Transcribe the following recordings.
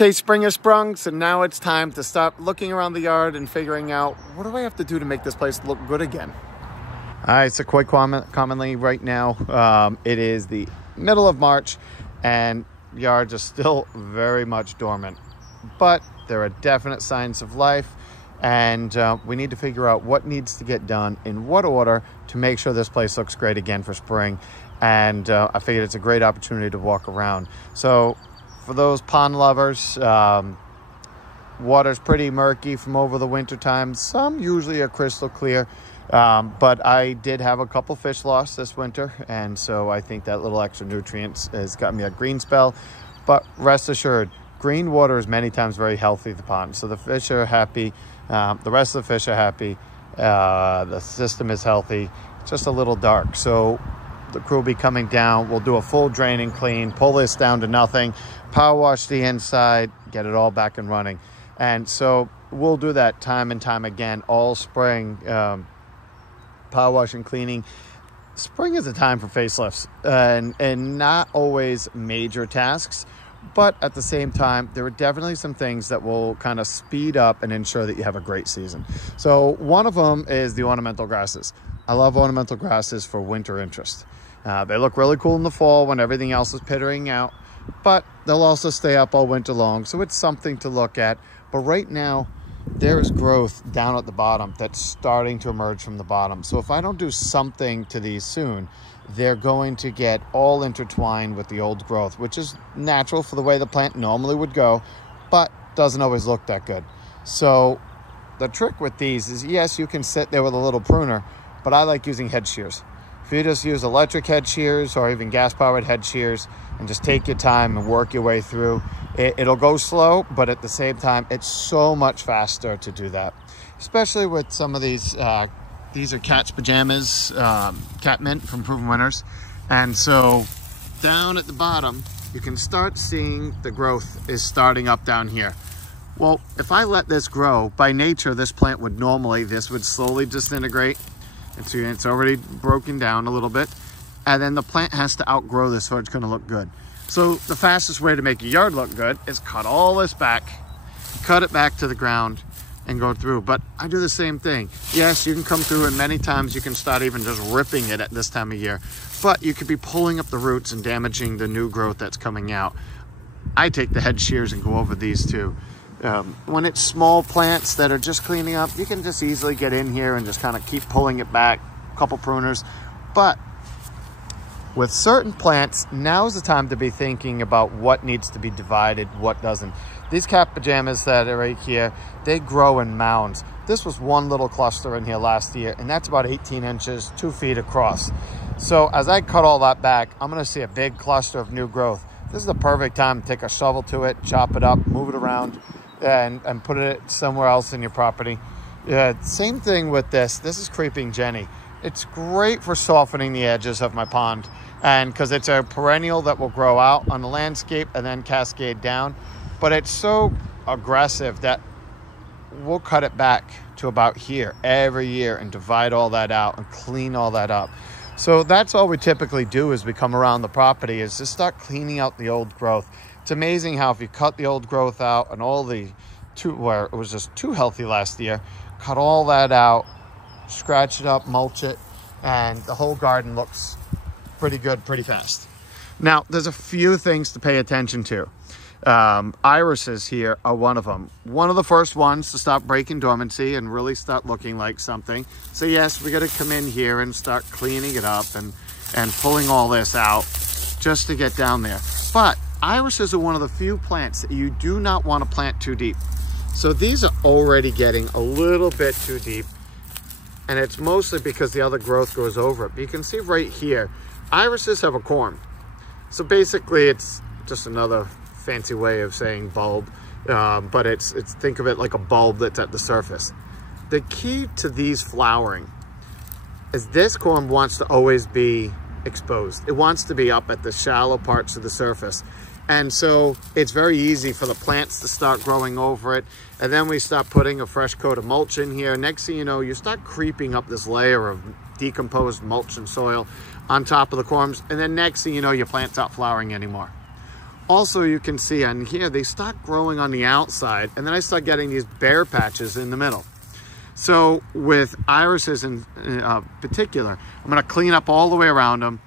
Okay, spring has sprung, so now it's time to start looking around the yard and figuring out, what do I have to do to make this place look good again? All right, so quite commonly right now, it is the middle of March and yards are still very much dormant, but there are definite signs of life, and we need to figure out what needs to get done in what order to make sure this place looks great again for spring. And I figured it's a great opportunity to walk around. So for those pond lovers, water's pretty murky from over the winter time. Some usually are crystal clear, but I did have a couple fish lost this winter, and so I think that little extra nutrients has got me a green spell. But rest assured, green water is many times very healthy, the pond. So the fish are happy, the rest of the fish are happy, the system is healthy, it's just a little dark. So the crew will be coming down. We'll do a full drain and clean, pull this down to nothing, power wash the inside, get it all back and running. And so we'll do that time and time again all spring, power wash and cleaning. Spring is a time for facelifts and not always major tasks, but at the same time, there are definitely some things that will kind of speed up and ensure that you have a great season. So one of them is the ornamental grasses. I love ornamental grasses for winter interest. They look really cool in the fall when everything else is pittering out, but they'll also stay up all winter long. So it's something to look at. But right now, there is growth down at the bottom that's starting to emerge from the bottom. So if I don't do something to these soon, they're going to get all intertwined with the old growth, which is natural for the way the plant normally would go, but doesn't always look that good. So the trick with these is, yes, you can sit there with a little pruner, but I like using head shears. If you just use electric head shears or even gas-powered head shears and just take your time and work your way through, it'll go slow, but at the same time, it's so much faster to do that. Especially with some of these are Cat's Pajamas, Cat Mint from Proven Winners. And so down at the bottom, you can start seeing the growth is starting up down here. Well, if I let this grow, by nature, this plant would normally, this would slowly disintegrate. It's already broken down a little bit, and then the plant has to outgrow this so it's going to look good. So the fastest way to make your yard look good is cut all this back, cut it back to the ground, and go through. But I do the same thing. Yes, you can come through, and many times you can start even just ripping it at this time of year, but you could be pulling up the roots and damaging the new growth that's coming out. I take the head shears and go over these too. When it's small plants that are just cleaning up, you can just easily get in here and just kind of keep pulling it back, a couple pruners. But with certain plants, now is the time to be thinking about what needs to be divided, what doesn't. These Cat Pajamas that are right here, they grow in mounds. This was one little cluster in here last year, and that's about 18 inches, 2 feet across. So as I cut all that back, I'm gonna see a big cluster of new growth. This is the perfect time to take a shovel to it, chop it up, move it around, and put it somewhere else in your property. Same thing with this. This is Creeping Jenny. It's great for softening the edges of my pond, and because it's a perennial that will grow out on the landscape and then cascade down, but it's so aggressive that we'll cut it back to about here every year and divide all that out and clean all that up. So that's all we typically do as we come around the property, is just start cleaning out the old growth. It's amazing how if you cut the old growth out and all the where it was just too healthy last year, cut all that out, scratch it up, mulch it, and the whole garden looks pretty good pretty fast. Now, there's a few things to pay attention to. Irises here are one of them. One of the first ones to stop breaking dormancy and really start looking like something. So yes, we got to come in here and start cleaning it up and pulling all this out just to get down there. But irises are one of the few plants that you do not want to plant too deep. So these are already getting a little bit too deep, and it's mostly because the other growth goes over it. But you can see right here, irises have a corm. So basically it's just another fancy way of saying bulb, but it's think of it like a bulb that's at the surface. The key to these flowering is this corm wants to always be exposed. It wants to be up at the shallow parts of the surface. And so it's very easy for the plants to start growing over it. And then we start putting a fresh coat of mulch in here. Next thing you know, you start creeping up this layer of decomposed mulch and soil on top of the corms. And then next thing you know, your plant's not flowering anymore. Also, you can see on here, they start growing on the outside, and then I start getting these bare patches in the middle. So with irises in particular, I'm gonna clean up all the way around them.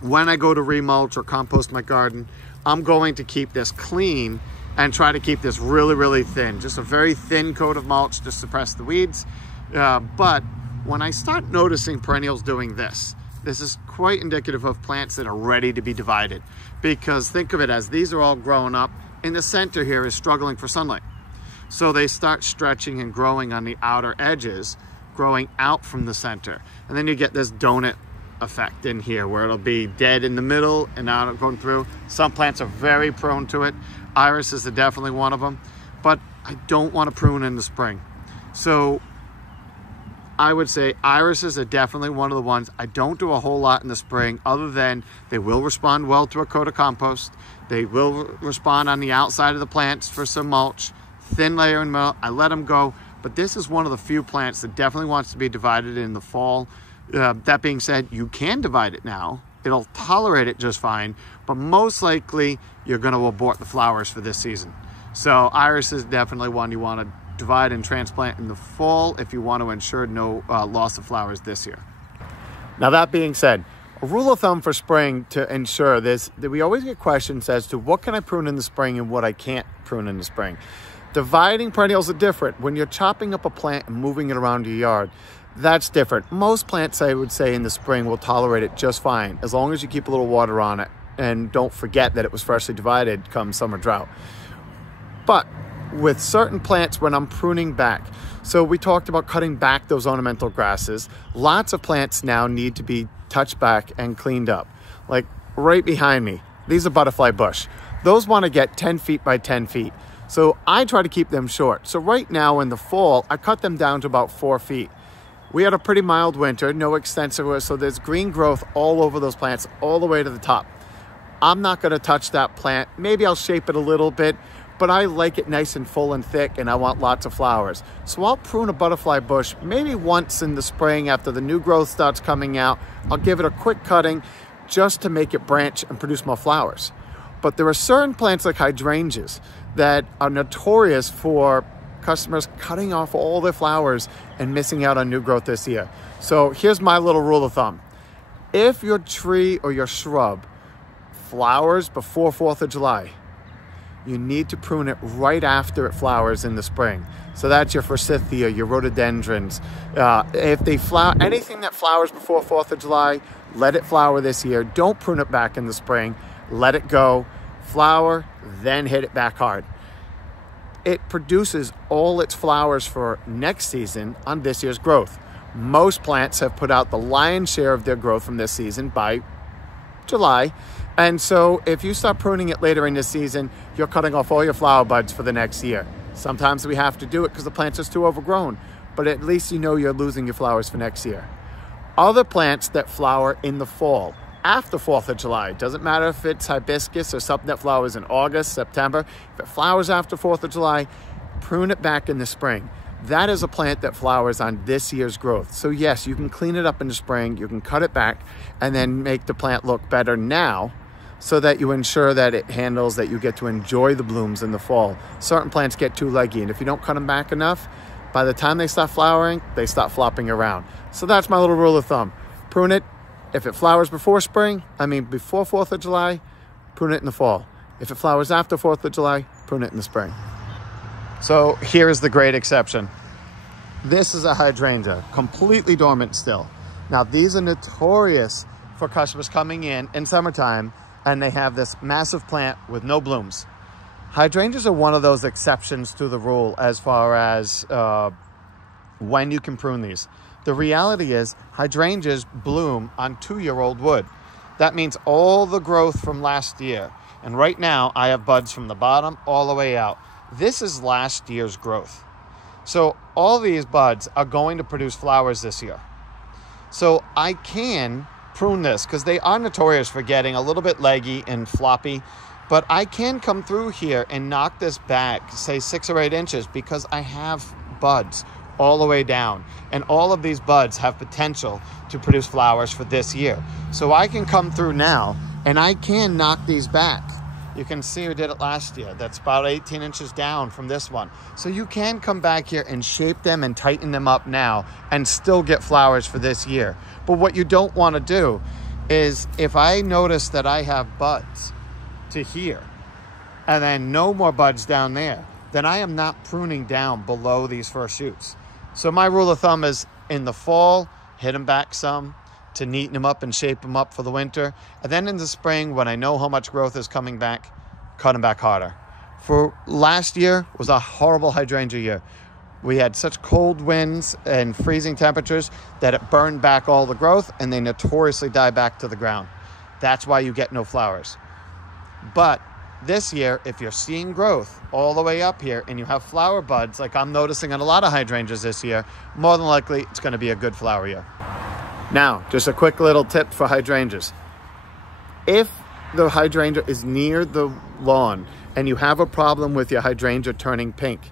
When I go to remulch or compost my garden, I'm going to keep this clean and try to keep this really, really thin. Just a very thin coat of mulch to suppress the weeds. But when I start noticing perennials doing this, this is quite indicative of plants that are ready to be divided, because think of it as these are all growing up and the center here is struggling for sunlight. So they start stretching and growing on the outer edges, growing out from the center. And then you get this donut effect in here where it'll be dead in the middle and out going through. Some plants are very prone to it. Iris is definitely one of them, but I don't want to prune in the spring. So I would say irises are definitely one of the ones. I don't do a whole lot in the spring other than they will respond well to a coat of compost. They will respond on the outside of the plants for some mulch, thin layer in the middle. I let them go, but this is one of the few plants that definitely wants to be divided in the fall. That being said, you can divide it now. It'll tolerate it just fine, but most likely you're going to abort the flowers for this season. So iris is definitely one you want to divide and transplant in the fall if you want to ensure no loss of flowers this year. Now that being said, a rule of thumb for spring to ensure this, that we always get questions as to what can I prune in the spring and what I can't prune in the spring. Dividing perennials are different. When you're chopping up a plant and moving it around your yard, that's different. Most plants, I would say, in the spring will tolerate it just fine, as long as you keep a little water on it and don't forget that it was freshly divided come summer drought. But with certain plants, when I'm pruning back, so we talked about cutting back those ornamental grasses, lots of plants now need to be touched back and cleaned up. Like right behind me, these are butterfly bush. Those want to get 10 feet by 10 feet. So I try to keep them short. So right now in the fall, I cut them down to about 4 feet. We had a pretty mild winter, no extensive, so there's green growth all over those plants, all the way to the top. I'm not gonna touch that plant. Maybe I'll shape it a little bit, but I like it nice and full and thick, and I want lots of flowers. So I'll prune a butterfly bush maybe once in the spring after the new growth starts coming out. I'll give it a quick cutting just to make it branch and produce more flowers. But there are certain plants like hydrangeas that are notorious for customers cutting off all their flowers and missing out on new growth this year. So here's my little rule of thumb. If your tree or your shrub flowers before 4th of July, you need to prune it right after it flowers in the spring. So that's your forsythia, your rhododendrons. If they flower, anything that flowers before 4th of July, let it flower this year. Don't prune it back in the spring. Let it go, flower, then hit it back hard. It produces all its flowers for next season on this year's growth. Most plants have put out the lion's share of their growth from this season by July. And so if you start pruning it later in the season, you're cutting off all your flower buds for the next year. Sometimes we have to do it because the plant's just too overgrown, but at least you know you're losing your flowers for next year. Other plants that flower in the fall, after 4th of July, doesn't matter if it's hibiscus or something that flowers in August, September, if it flowers after 4th of July, prune it back in the spring. That is a plant that flowers on this year's growth. So yes, you can clean it up in the spring, you can cut it back, and then make the plant look better now so that you ensure that it handles, that you get to enjoy the blooms in the fall. Certain plants get too leggy, and if you don't cut them back enough, by the time they start flowering, they start flopping around. So that's my little rule of thumb. Prune it. If it flowers before before 4th of July, prune it in the fall. If it flowers after 4th of July, prune it in the spring. So here's the great exception. This is a hydrangea, completely dormant still. Now these are notorious for customers coming in summertime, and they have this massive plant with no blooms. Hydrangeas are one of those exceptions to the rule as far as when you can prune these. The reality is hydrangeas bloom on 2-year-old wood. That means all the growth from last year. And right now I have buds from the bottom all the way out. This is last year's growth. So all these buds are going to produce flowers this year. So I can prune this because they are notorious for getting a little bit leggy and floppy, but I can come through here and knock this back, say 6 or 8 inches, because I have buds all the way down, and all of these buds have potential to produce flowers for this year. So I can come through now and I can knock these back You can see we did it last year. That's about 18 inches down from this one. So you can come back here and shape them and tighten them up now and still get flowers for this year. But what you don't want to do is, if I notice that I have buds to here and then no more buds down there, then I am not pruning down below these first shoots. So my rule of thumb is, in the fall, hit them back some to neaten them up and shape them up for the winter. And then in the spring, when I know how much growth is coming back, cut them back harder. For last year was a horrible hydrangea year. We had such cold winds and freezing temperatures that it burned back all the growth, and they notoriously die back to the ground. That's why you get no flowers. But this year, if you're seeing growth all the way up here and you have flower buds, like I'm noticing on a lot of hydrangeas this year, more than likely it's going to be a good flower year. Now, just a quick little tip for hydrangeas. If the hydrangea is near the lawn and you have a problem with your hydrangea turning pink,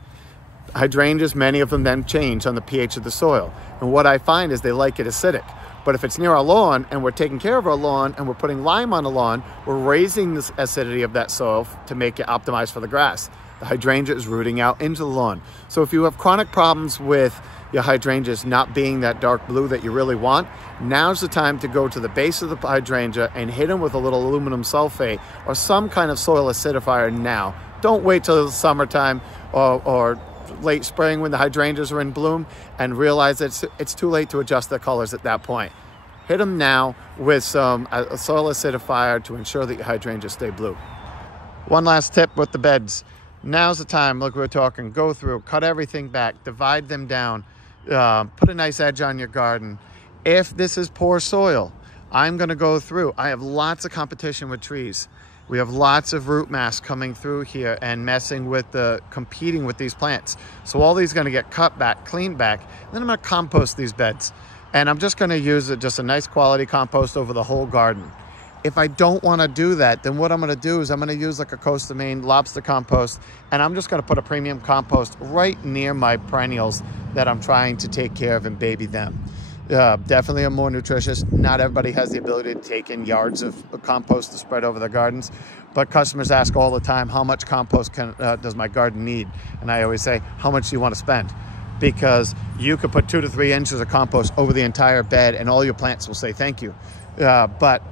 hydrangeas, many of them then change on the pH of the soil. And what I find is they like it acidic. But if it's near our lawn and we're taking care of our lawn and we're putting lime on the lawn, we're raising the acidity of that soil to make it optimized for the grass. The hydrangea is rooting out into the lawn. So if you have chronic problems with your hydrangeas not being that dark blue that you really want, now's the time to go to the base of the hydrangea and hit them with a little aluminum sulfate or some kind of soil acidifier now. Don't wait till the summertime or late spring when the hydrangeas are in bloom and realize that it's too late to adjust their colors at that point. Hit them now with some soil acidifier to ensure that your hydrangeas stay blue. One last tip with the beds. Now's the time, like we were talking, go through, cut everything back, divide them down, put a nice edge on your garden. If this is poor soil, I'm going to go through. I have lots of competition with trees. We have lots of root mass coming through here and competing with these plants. So all these are going to get cut back, cleaned back. Then I'm going to compost these beds. And I'm just going to use just a nice quality compost over the whole garden. If I don't want to do that, then what I'm going to do is I'm going to use like a Costa Maine lobster compost, and I'm just going to put a premium compost right near my perennials that I'm trying to take care of and baby them. Definitely are more nutritious. Not everybody has the ability to take in yards of compost to spread over their gardens, but customers ask all the time, how much compost does my garden need? And I always say, how much do you want to spend? Because you could put 2 to 3 inches of compost over the entire bed and all your plants will say thank you. But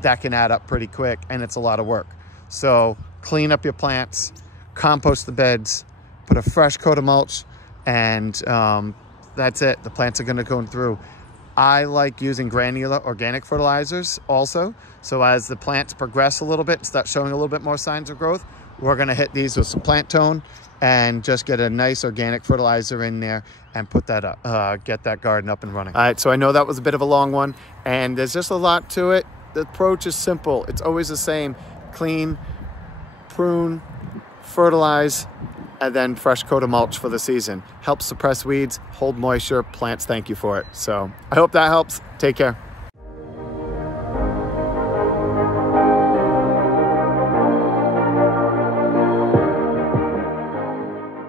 that can add up pretty quick and it's a lot of work. So clean up your plants, compost the beds, put a fresh coat of mulch, and that's it. The plants are going to go through. I like using granular organic fertilizers also. So as the plants progress a little bit and start showing a little bit more signs of growth, we're going to hit these with some plant tone and just get a nice organic fertilizer in there and put that up, get that garden up and running. All right, so I know that was a bit of a long one and there's just a lot to it. The approach is simple. It's always the same. Clean, prune, fertilize, and then fresh coat of mulch for the season. Helps suppress weeds, hold moisture, plants thank you for it. So I hope that helps. Take care.